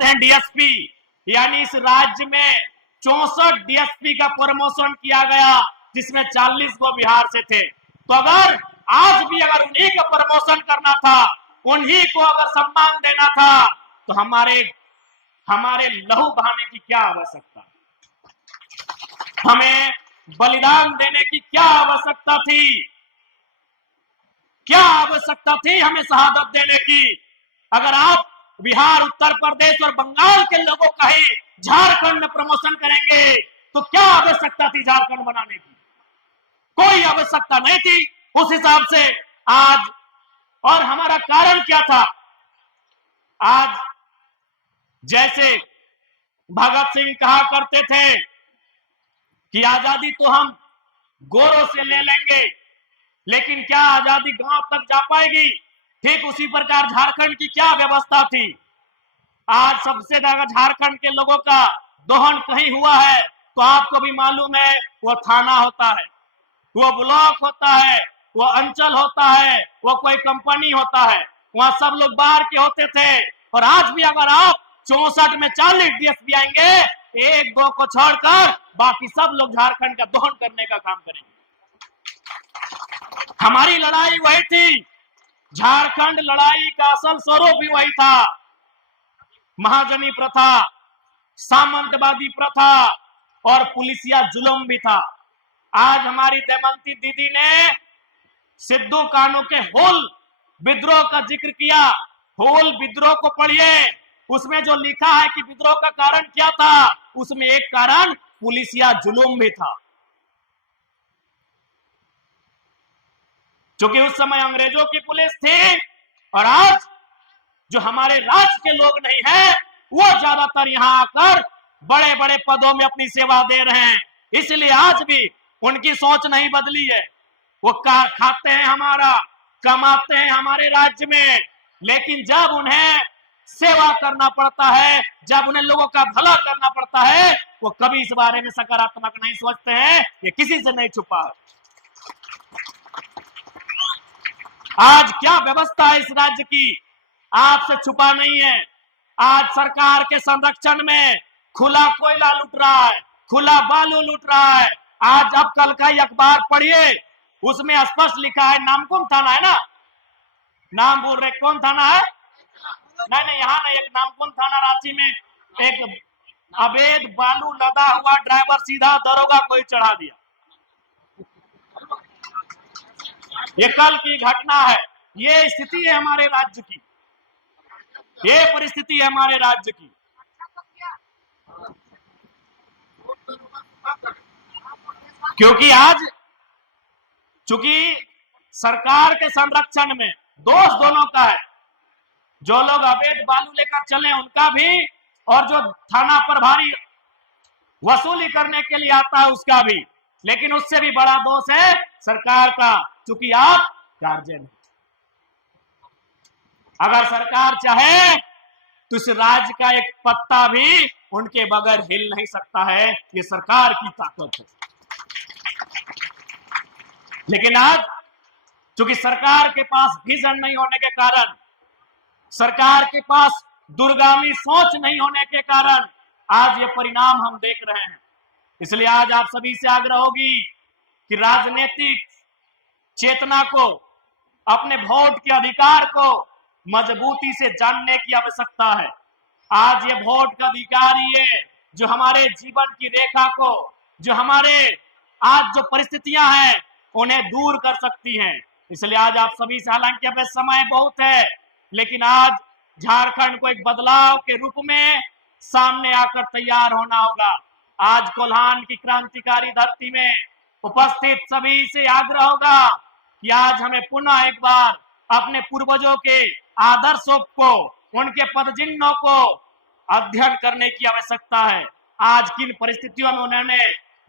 हैं डीएसपी, यानी इस राज्य में 64 डीएसपी का प्रमोशन किया गया, जिसमें 40 वो बिहार से थे। तो अगर आज भी अगर उन्हीं का प्रमोशन करना था, उन्हीं को अगर सम्मान देना था, तो हमारे लहू बहाने की क्या आवश्यकता, हमें बलिदान देने की क्या आवश्यकता थी, क्या आवश्यकता थी हमें शहादत देने की। अगर आप बिहार, उत्तर प्रदेश और बंगाल के लोगों का ही झारखंड में प्रमोशन करेंगे, तो क्या आवश्यकता थी झारखंड बनाने की? कोई आवश्यकता नहीं थी उस हिसाब से आज। और हमारा कारण क्या था? आज जैसे भगत सिंह कहा करते थे कि आजादी तो हम गोरों से ले लेंगे, लेकिन क्या आजादी गांव तक जा पाएगी? ठीक उसी प्रकार झारखंड की क्या व्यवस्था थी। आज सबसे ज्यादा झारखंड के लोगों का दोहन कहीं हुआ है तो आपको भी मालूम है, वो थाना होता है, वो ब्लॉक होता है, वो अंचल होता है, वो कोई कंपनी होता है, वहां सब लोग बाहर के होते थे। और आज भी अगर आप 64 में 40 डीएसपी आएंगे, एक दो को छोड़कर बाकी सब लोग झारखंड का दोहन करने का काम करेंगे। हमारी लड़ाई वही थी, झारखंड लड़ाई का असल स्वरूप भी वही था। महाजनी प्रथा, सामंतवादी प्रथा और पुलिसिया जुल्म भी था। आज हमारी दमयंती दीदी ने सिद्धू कान्हू के हुल विद्रोह का जिक्र किया। हुल विद्रोह को पढ़िए, उसमें जो लिखा है कि विद्रोह का कारण क्या था, उसमें एक कारण पुलिसिया जुल्म भी था। क्योंकि उस समय अंग्रेजों की पुलिस थी और आज जो हमारे राज्य के लोग नहीं है, वो ज्यादातर यहाँ आकर बड़े बड़े पदों में अपनी सेवा दे रहे हैं। इसलिए आज भी उनकी सोच नहीं बदली है। वो खाते हैं हमारा, कमाते हैं हमारे राज्य में, लेकिन जब उन्हें सेवा करना पड़ता है, जब उन्हें लोगों का भला करना पड़ता है, वो कभी इस बारे में सकारात्मक नहीं सोचते हैं। ये किसी से नहीं छुपा। आज क्या व्यवस्था है इस राज्य की, आपसे छुपा नहीं है। आज सरकार के संरक्षण में खुला कोयला लूट रहा है, खुला बालू लूट रहा है। आज अब कल का ही अखबार पढ़िए, उसमें स्पष्ट लिखा है, नामकुम थाना है ना, नाम बोल रहे कौन थाना है? नहीं, यहाँ नहीं, एक नामकुम थाना रांची में एक अवैध बालू लदा हुआ ड्राइवर सीधा दरोगा को ही चढ़ा दिया। ये कल की घटना है। ये स्थिति है हमारे राज्य की, ये परिस्थिति है हमारे राज्य की। क्योंकि आज चूंकि सरकार के संरक्षण में दोष दोनों का है, जो लोग अवैध बालू लेकर चले उनका भी, और जो थाना प्रभारी वसूली करने के लिए आता है उसका भी। लेकिन उससे भी बड़ा दोष है सरकार का, चूंकि आप गार्जियन। अगर सरकार चाहे तो इस राज्य का एक पत्ता भी उनके बगैर हिल नहीं सकता है। ये सरकार की ताकत है। लेकिन आज चूंकि सरकार के पास विजन नहीं होने के कारण, सरकार के पास दूरगामी सोच नहीं होने के कारण आज ये परिणाम हम देख रहे हैं। इसलिए आज आप सभी से आग्रह होगी कि राजनीतिक चेतना को, अपने वोट के अधिकार को मजबूती से जानने की आवश्यकता है। आज ये वोट का अधिकार ही है जो हमारे जीवन की रेखा को, जो हमारे आज जो परिस्थितियां हैं उन्हें दूर कर सकती हैं। इसलिए आज आप सभी से, हालांकि अब समय बहुत है, लेकिन आज झारखंड को एक बदलाव के रूप में सामने आकर तैयार होना होगा। आज कोल्हान की क्रांतिकारी धरती में उपस्थित सभी से आग्रह होगा कि आज हमें पुनः एक बार अपने पूर्वजों के आदर्शों को, उनके पदचिन्हों को अध्ययन करने की आवश्यकता है। आज किन परिस्थितियों में उन्होंने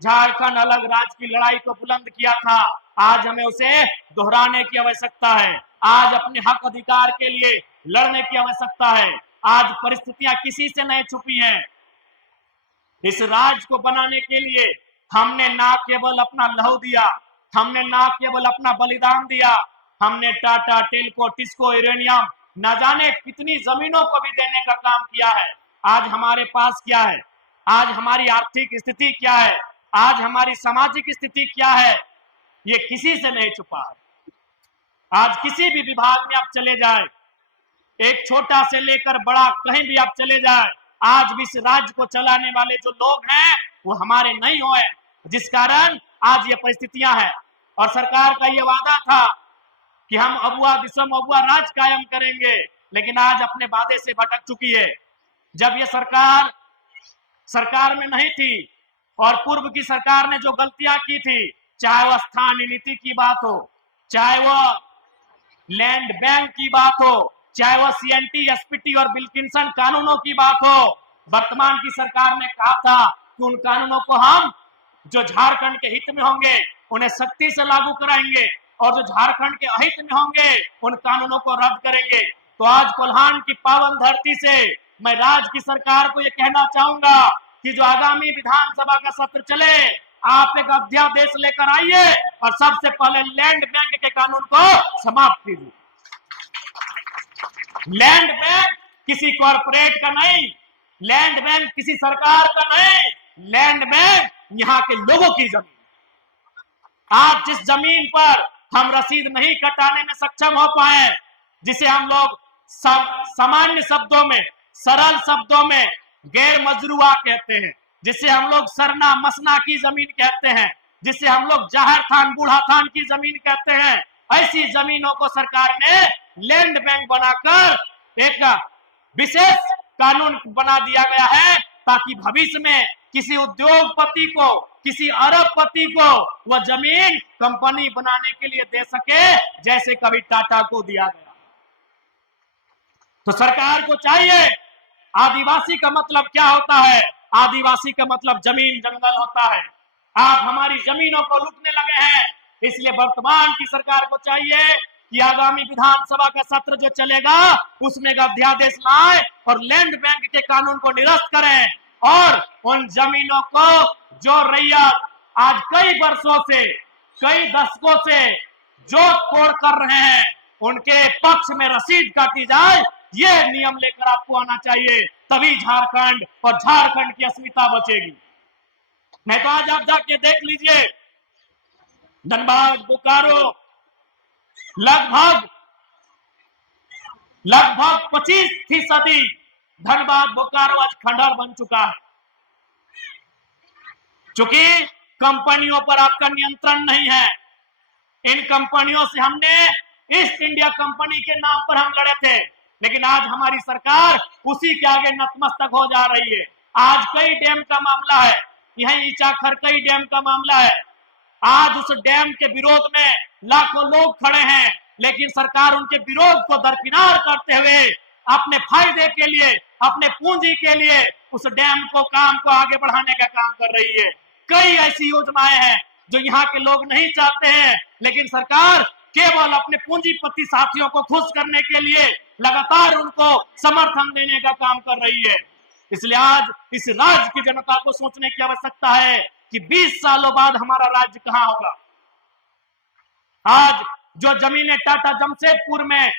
झारखंड अलग राज्य की लड़ाई को बुलंद किया था, आज हमें उसे दोहराने की आवश्यकता है। आज अपने हक अधिकार के लिए लड़ने की आवश्यकता है। आज परिस्थितियां किसी से नहीं छुपी हैं। इस राज्य को बनाने के लिए हमने ना केवल अपना लहू दिया, हमने ना केवल अपना बलिदान दिया, हमने टाटा, टेल्को, टिस्को, यूरेनियम, न जाने कितनी जमीनों को भी देने का काम किया है। आज हमारे पास क्या है, आज हमारी आर्थिक स्थिति क्या है, आज हमारी सामाजिक स्थिति क्या है, ये किसी से नहीं छुपा है। आज किसी भी विभाग में आप चले जाए, एक छोटा से लेकर बड़ा कहीं भी आप चले जाए, आज भी इस राज्य को चलाने वाले जो लोग हैं वो हमारे नहीं हुए, जिस कारण आज ये परिस्थितियां हैं। और सरकार का ये वादा था कि हम अबुआ दिसम अबुआ राज कायम करेंगे, लेकिन आज अपने वादे से भटक चुकी है। जब ये सरकार में नहीं थी और पूर्व की सरकार ने जो गलतियां की थी, चाहे वह स्थानीय नीति की बात हो, चाहे वह लैंड बैंक की बात हो, चाहे वह सीएनटी, एसपीटी और विल्किंसन कानूनों की बात हो, वर्तमान की सरकार ने कहा था कि उन कानूनों को हम जो झारखंड के हित में होंगे उन्हें सख्ती से लागू कराएंगे और जो झारखंड के अहित में होंगे उन कानूनों को रद्द करेंगे। तो आज कोल्हान की पावन धरती से मैं राज्य की सरकार को यह कहना चाहूंगा कि जो आगामी विधानसभा का सत्र चले, आप एक अध्यादेश लेकर आइए और सबसे पहले लैंड बैंक के कानून को समाप्त कीजिए। लैंड बैंक किसी कॉरपोरेट का नहीं, लैंड बैंक किसी सरकार का नहीं, लैंड बैंक यहाँ के लोगों की जमीन। आज जिस जमीन पर हम रसीद नहीं कटाने में सक्षम हो पाए, जिसे हम लोग सामान्य शब्दों में, सरल शब्दों में गैर मजरूआ कहते हैं, जिसे हम लोग सरना मसना की जमीन कहते हैं, जिसे हम लोग जाहिर थान बूढ़ा थान की जमीन कहते हैं, ऐसी जमीनों को सरकार ने लैंड बैंक बनाकर एक विशेष कानून बना दिया गया है, ताकि भविष्य में किसी उद्योगपति को, किसी अरबपति को वह जमीन कंपनी बनाने के लिए दे सके, जैसे कभी टाटा को दिया गया। तो सरकार को चाहिए, आदिवासी का मतलब क्या होता है? आदिवासी का मतलब जमीन जंगल होता है। आप हमारी जमीनों को लूटने लगे हैं, इसलिए वर्तमान की सरकार को चाहिए कि आगामी विधानसभा का सत्र जो चलेगा उसमें अध्यादेश लाए और लैंड बैंक के कानून को निरस्त करें और उन जमीनों को जो रैयत आज कई वर्षों से, कई दशकों से जो तोड़ कर रहे हैं, उनके पक्ष में रसीद काटी जाए, ये नियम लेकर आपको आना चाहिए, तभी झारखंड और झारखंड की अस्मिता बचेगी। नहीं तो आज आप जाके देख लीजिए, धनबाद, बोकारो, लगभग 25% धनबाद, बोकारो आज खंडहर बन चुका है, क्योंकि कंपनियों पर आपका नियंत्रण नहीं है। इन कंपनियों से हमने ईस्ट इंडिया कंपनी के नाम पर हम लड़े थे, लेकिन आज हमारी सरकार उसी के आगे नतमस्तक हो जा रही है। आज कई डैम का मामला है, यहीं इचाखर कई डैम का मामला है। आज उस डैम के विरोध में लाखों लोग खड़े हैं, लेकिन सरकार उनके विरोध को दरकिनार करते हुए अपने फायदे के लिए, अपने पूंजी के लिए उस डैम को, काम को आगे बढ़ाने का काम कर रही है। कई ऐसी योजनाएं हैं जो यहाँ के लोग नहीं चाहते हैं, लेकिन सरकार केवल अपने पूंजीपति साथियों को खुश करने के लिए लगातार उनको समर्थन देने का काम कर रही है। इसलिए आज इस राज्य की जनता को सोचने की आवश्यकता है कि 20 सालों बाद हमारा राज्य कहां होगा। आज जो जमीनें टाटा जमशेदपुर में,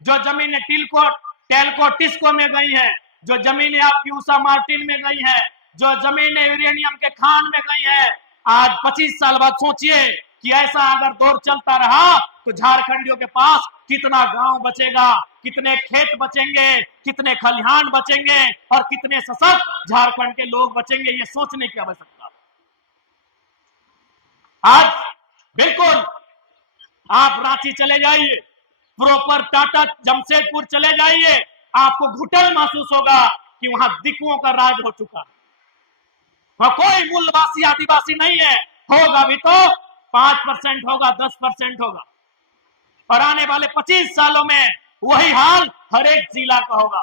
जो जमीनें टेल्को टिस्को में गई हैं, जो जमीनें आपकी उषा मार्टिन में गई हैं, जो जमीनें यूरेनियम के खान में गई हैं, आज 25 साल बाद सोचिए कि ऐसा अगर दौर चलता रहा तो झारखंडियों के पास कितना गांव बचेगा, कितने खेत बचेंगे, कितने खलिहान बचेंगे और कितने सशक्त झारखंड के लोग बचेंगे, ये सोचने की आवश्यकता। आज बिल्कुल आप रांची चले जाइए, प्रॉपर टाटा जमशेदपुर चले जाइए, आपको घुटन महसूस होगा कि वहां दिकुओं का राज हो चुका है। वहां कोई मूलवासी आदिवासी नहीं है, होगा भी तो 5% होगा, 10% होगा, और आने वाले 25 सालों में वही हाल हर एक जिला का होगा।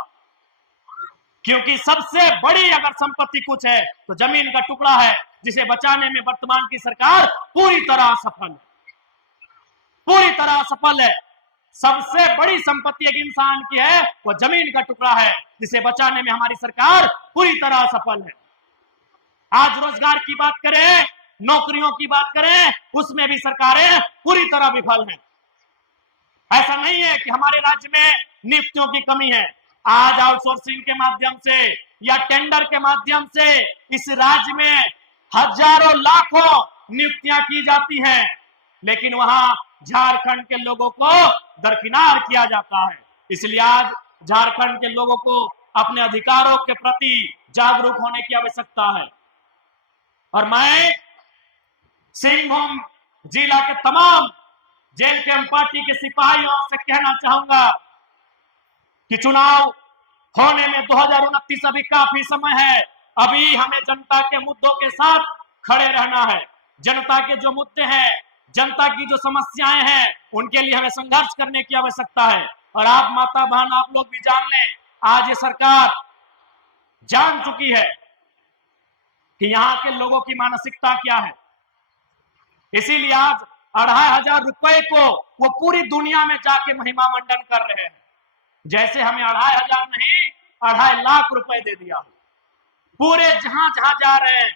क्योंकि सबसे बड़ी अगर संपत्ति कुछ है तो जमीन का टुकड़ा है, जिसे बचाने में वर्तमान की सरकार पूरी तरह सफल है, पूरी तरह सफल है। सबसे बड़ी संपत्ति एक इंसान की है, वो जमीन का टुकड़ा है, जिसे बचाने में हमारी सरकार पूरी तरह सफल है। आज रोजगार की बात करें, नौकरियों की बात करें, उसमें भी सरकारें पूरी तरह विफल हैं। ऐसा नहीं है कि हमारे राज्य में नियुक्तियों की कमी है, आज आउटसोर्सिंग के माध्यम से या टेंडर के माध्यम से इस राज्य में हजारों लाखों नियुक्तियां की जाती हैं, लेकिन वहां झारखंड के लोगों को दरकिनार किया जाता है। इसलिए आज झारखंड के लोगों को अपने अधिकारों के प्रति जागरूक होने की आवश्यकता है। और मैं सिंहभूम जिला के तमाम जेल कैंप पार्टी के सिपाहियों से कहना चाहूंगा कि चुनाव होने में 2029 अभी काफी समय है। अभी हमें जनता के मुद्दों के साथ खड़े रहना है। जनता के जो मुद्दे हैं, जनता की जो समस्याएं हैं, उनके लिए हमें संघर्ष करने की आवश्यकता है। और आप माता बहन, आप लोग भी जान लें, आज ये सरकार जान चुकी है कि यहाँ के लोगों की मानसिकता क्या है। इसीलिए आज 2500 रुपए को वो पूरी दुनिया में जाके महिमा मंडन कर रहे हैं। जैसे हमें 2500 नहीं 2.5 लाख रुपए दे दिया। पूरे जहां जहां जा रहे हैं,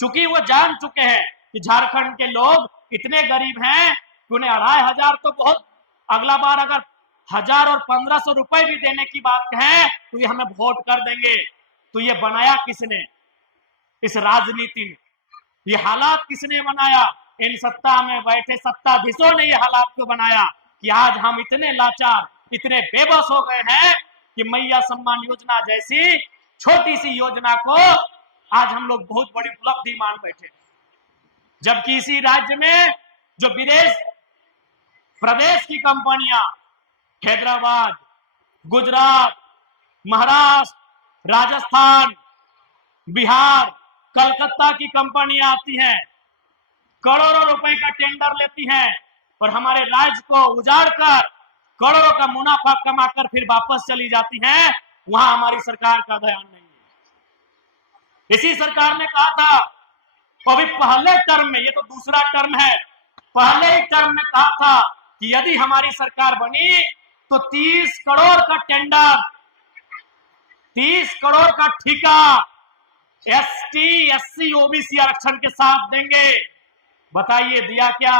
चूंकि वो जान चुके हैं कि झारखंड के लोग इतने गरीब हैं कि उन्हें 2500 तो बहुत, अगला बार अगर 1000 और 1500 रुपए भी देने की बात कहें तो ये हमें वोट कर देंगे। तो ये बनाया किसने? इस राजनीति में ये हालात किसने बनाया? इन सत्ता में बैठे सत्ताधीशों ने ये हालात को बनाया कि आज हम इतने लाचार, इतने बेबस हो गए हैं कि मैया सम्मान योजना जैसी छोटी सी योजना को आज हम लोग बहुत बड़ी उपलब्धि मान बैठे। जबकि इसी राज्य में जो विदेश प्रदेश की कंपनियां हैदराबाद, गुजरात, महाराष्ट्र, राजस्थान, बिहार, कलकत्ता की कंपनियां आती हैं, करोड़ों रुपए का टेंडर लेती हैं और हमारे राज्य को उजाड़ कर करोड़ों का मुनाफा कमाकर फिर वापस चली जाती हैं। वहां हमारी सरकार का ध्यान नहीं है। इसी सरकार ने कहा था, अभी पहले टर्म में, ये तो दूसरा टर्म है, पहले ही टर्म में कहा था कि यदि हमारी सरकार बनी तो 30 करोड़ का टेंडर, 30 करोड़ का ठेका एसटी, एससी, ओबीसी आरक्षण के साथ देंगे। बताइए दिया क्या?